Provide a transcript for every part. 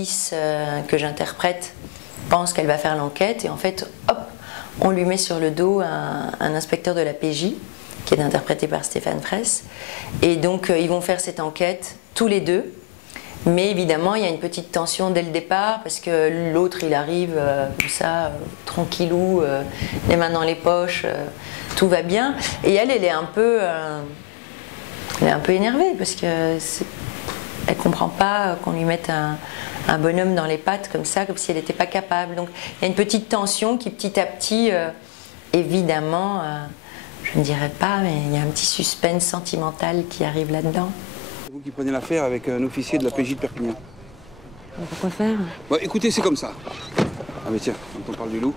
Alice, que j'interprète, pense qu'elle va faire l'enquête, et en fait, hop, on lui met sur le dos un inspecteur de la PJ, qui est interprété par Stéphane Fraisse. Et donc, ils vont faire cette enquête tous les deux. Mais évidemment, il y a une petite tension dès le départ, parce que l'autre, il arrive comme ça, tranquillou, les mains dans les poches, tout va bien. Et elle est un peu énervée, parce que elle comprend pas qu'on lui mette un bonhomme dans les pattes comme ça, comme si elle n'était pas capable. Donc il y a une petite tension qui petit à petit, évidemment, je ne dirais pas, mais il y a un petit suspense sentimental qui arrive là-dedans. C'est vous qui prenez l'affaire avec un officier de la PJ de Perpignan. Pourquoi faire? Bon, écoutez, c'est comme ça. Ah mais tiens, quand on parle du loup...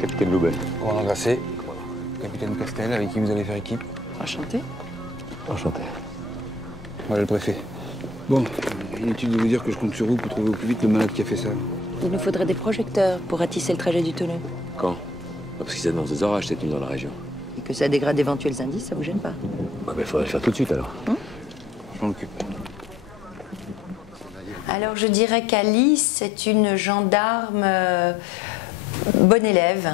Capitaine Loubel. Commandant Grasset. Capitaine Castel, avec qui vous allez faire équipe. Enchanté. Enchanté. Voilà le préfet. Bon, inutile de vous dire que je compte sur vous pour trouver au plus vite le malade qui a fait ça. Il nous faudrait des projecteurs pour ratisser le trajet du tonneau. Quand? Parce qu'ils annoncent des orages cette nuit dans la région. Et que ça dégrade d'éventuels indices, ça vous gêne pas? Ouais, il faudrait le faire tout de suite alors. Je m'en occupe. Alors je dirais qu'Alice, c'est une gendarme bonne élève,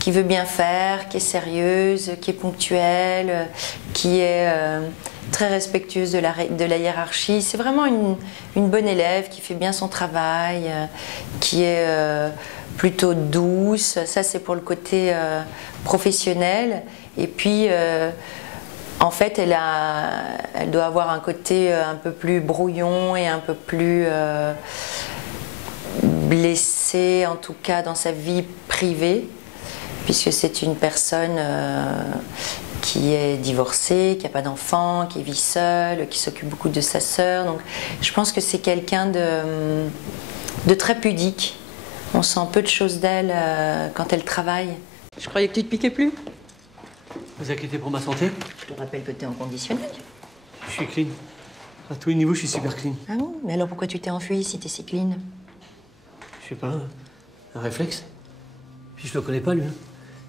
qui veut bien faire, qui est sérieuse, qui est ponctuelle, qui est très respectueuse de la hiérarchie. C'est vraiment une bonne élève qui fait bien son travail, qui est plutôt douce. Ça, c'est pour le côté professionnel. Et puis, en fait, elle doit avoir un côté un peu plus brouillon et un peu plus blessé, en tout cas dans sa vie privée, puisque c'est une personne qui est divorcée, qui n'a pas d'enfant, qui vit seule, qui s'occupe beaucoup de sa sœur. Donc je pense que c'est quelqu'un de très pudique. On sent peu de choses d'elle quand elle travaille. Je croyais que tu te piquais plus. Vous inquiétez pour ma santé? Je te rappelle que tu es en conditionnel. Je suis clean. À tous les niveaux, je suis super clean. Ah bon? Mais alors pourquoi tu t'es enfui si tu es si clean? Je sais pas, un réflexe. Puis je le connais pas, lui.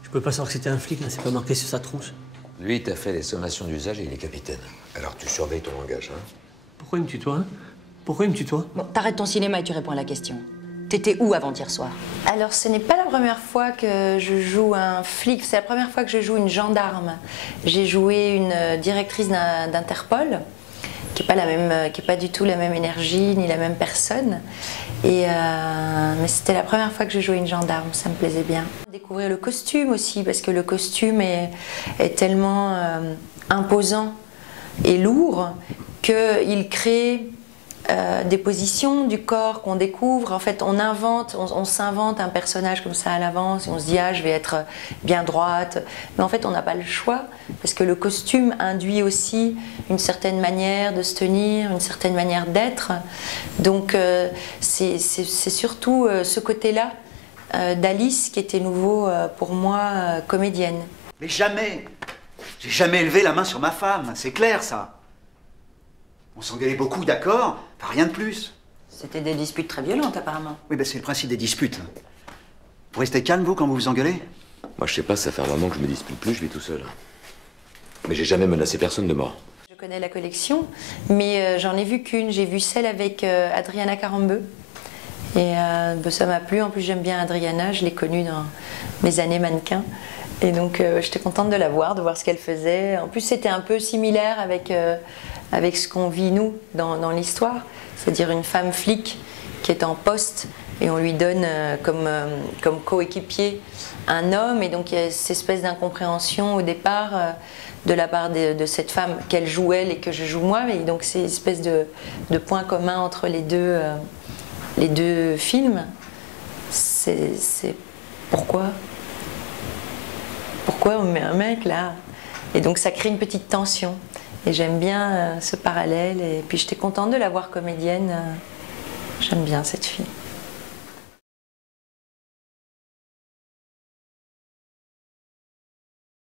Je peux pas savoir que c'était un flic, là. C'est pas marqué sur sa tronche. Lui, il t'a fait les sommations d'usage et il est capitaine. Alors tu surveilles ton langage, hein? Pourquoi il me tutoie, hein? Pourquoi il me tutoie? Bon, t'arrêtes ton cinéma et tu réponds à la question. T'étais où avant-hier soir? Alors, ce n'est pas la première fois que je joue un flic, c'est la première fois que je joue une gendarme. J'ai joué une directrice d'Interpol, qui n'est pas du tout la même énergie, ni la même personne. Mais c'était la première fois que je jouais une gendarme, ça me plaisait bien. Découvrir le costume aussi, parce que le costume est tellement imposant et lourd qu'il crée des positions du corps qu'on découvre. En fait, on s'invente un personnage comme ça à l'avance et on se dit « ah, je vais être bien droite ». Mais en fait, on n'a pas le choix parce que le costume induit aussi une certaine manière de se tenir, une certaine manière d'être. Donc, c'est surtout ce côté-là d'Alice qui était nouveau pour moi, comédienne. Mais jamais! J'ai jamais élevé la main sur ma femme, c'est clair ça! On s'engueulait beaucoup, d'accord, pas rien de plus. C'était des disputes très violentes, apparemment. Oui, ben c'est le principe des disputes. Vous restez calme, vous, quand vous vous engueulez? Moi, je sais pas, ça fait un moment que je me dispute plus, je vis tout seul. Mais j'ai jamais menacé personne de mort. Je connais la collection, mais j'en ai vu qu'une. J'ai vu celle avec Adriana Carambeu. Et ça m'a plu. En plus, j'aime bien Adriana, je l'ai connue dans mes années mannequin. Et donc, j'étais contente de la voir, de voir ce qu'elle faisait. En plus, c'était un peu similaire avec ce qu'on vit, nous, dans l'histoire. C'est-à-dire une femme flic qui est en poste et on lui donne comme coéquipier un homme. Et donc, il y a cette espèce d'incompréhension au départ de la part de cette femme qu'elle joue elle et que je joue moi. Et donc, c'est une espèce de point commun entre les deux films. C'est pourquoi on met un mec là? Et donc, ça crée une petite tension. Et j'aime bien ce parallèle. Et puis j'étais contente de la voir comédienne. J'aime bien cette fille.